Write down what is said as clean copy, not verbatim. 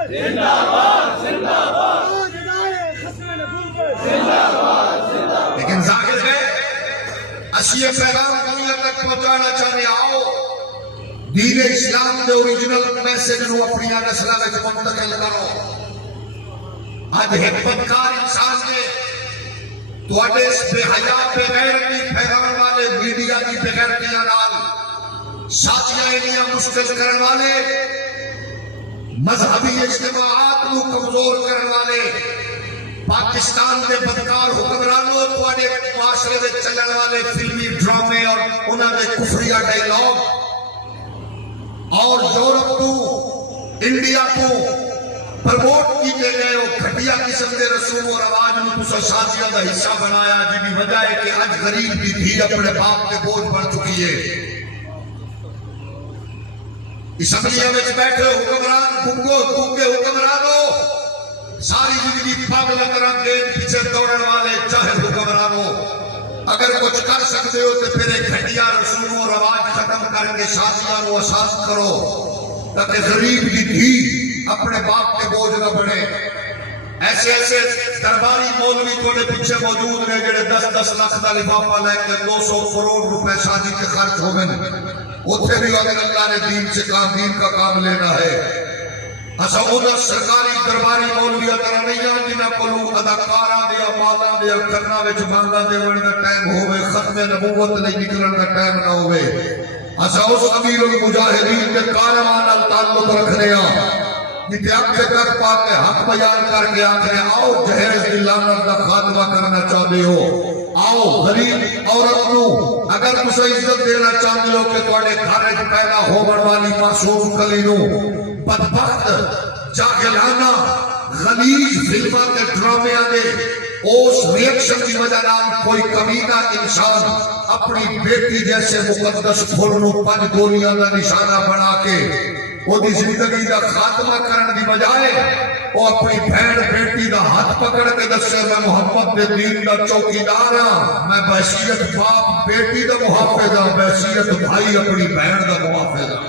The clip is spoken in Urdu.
لیکن ظاہر ہے اسی پیغام دنیا تک پہنچانا چاہنے آؤ دین اسلام کے اوریجنل میسج نو اپنی نسلوں میں منتقل کرو. اج ایک بدکار انسان نے تواڈے اس بے حیا بے غیرتی پھیلاون والے میڈیا کی بے غیرتیاں نال شادیاں انیاں مشکل کرن والے مذہبی اجتماعات کو کمزور کرن والے پاکستان کے بدکار حکمرانوں تواڈے معاشرے میں چلن والے فلمی ڈرامے اور انہاں دے کفریہ ڈائلاگ اور یورپ کو انڈیا کو پروموٹ کیتے گئے وہ گھٹیا قسم کے رسوم و رواج میں تسا شادیاں کا حصہ بنایا جن کی وجہ ہے کہ اج غریب کی دھی اپنے باپ کے بوجھ بڑھ چکی ہے. اسمبلیاں میں بیٹھے حکمران گونگے حکمرانوں ساری زندگی پاگل طرح دین پیچھے دوڑن والے جاہل حکمرانوں اگر کچھ کر سکتے ہو تو پھر ایک گھٹیا رسوم و رواج ختم کر کے شادیاں کو آسان کرو تاکہ غریب کی دھی اپنے باپ کے بوجھ نہ بڑھے. ایسے ایسے درباری مولوی تھوڑے پیچھے موجود نے جڑے 10-10 لاکھ کا لفافہ لے کے 200 کروڑ روپے شادی کے خرچ ہو گئے. اتنے بھی اگر اللہ نے دین سے کام دین کا کام لینا ہے اچھا ادھر سرکاری درباری مولوی طرح نہیں آ جنہ کو اداکاراں دیا مالاں دیا کرنا وچ مانگا دیون دا ٹائم ہوے ختم نبوت نہیں نکلن دا ٹائم نہ ہوے. اچھا اس امیر المجاہدین کے کاروان نال تعلق رکھنے آ جتے اکھے تک پا کے حق بیان کر کے آخر آؤ جہیز دی لعنت دا خاتمہ کرنا چاہتے ہو آؤ غریب عورت نو اگر تسا عزت دینا چاہتے ہو کہ تواڈے گھر وچ پیدا ہون والی معصوم کلی نو بدبخت جاہلانہ غلیظ فلماں تے ڈرامیاں دے اس ریئیکشن کی وجہ نال کوئی کمینہ انسان اپنی بیٹی جیسے مقدس پھول نو 5 گولیاں دا نشانہ بنا کے وہ دی زندگی دا خاتمہ کرن دی بجائے وہ اپنی بہن بیٹی دا ہاتھ پکڑ کے دسے میں محمد دے دین دا چوکیدار ہاں میں بحیثیت باپ بیٹی دا محافظ ہاں بحیثیت بھائی اپنی بہن دا محافظ ہاں.